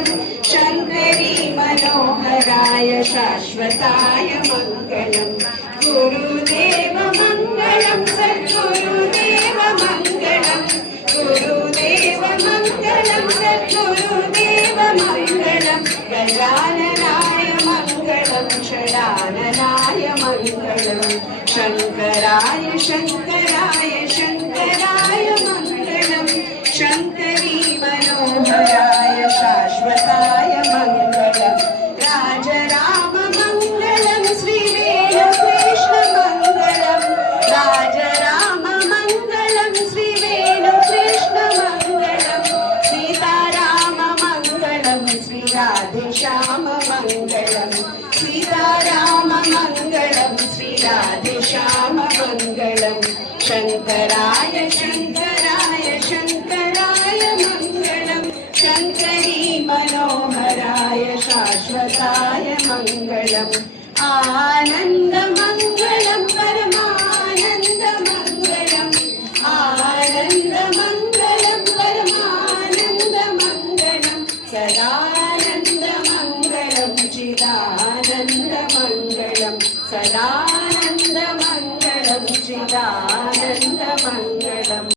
मङ्गलम् शङ्करी मनोहराय शाश्वताय मङ्गलम् गुरुदेव मङ्गलम् सद्गुरुदेव मङ्गलम् गुरुदेव मङ्गलम् सद्गुरुदेव मङ्गलम् गजाननाय मङ्गलम् षडाननाय मङ्गलम् शङ्कराय शङ्कराय शङ्कराय मङ्गलम् शङ्करी मनोहराय മംഗളം സീതാരാമ മംഗളം മംഗളം ശങ്കരായ ശങ്കരായ ശങ്കരായ മംഗളം. ശങ്കരീ മനോഹരായ മംഗളം. ആനന്ദമംഗളം പരമാനന്ദമംഗളം. ആനന്ദമംഗളം പരമാനന്ദമംഗളം. സദാ सदानन्दमङ्गलं सदानन्दमङ्गलं चिदानन्दमङ्गलम्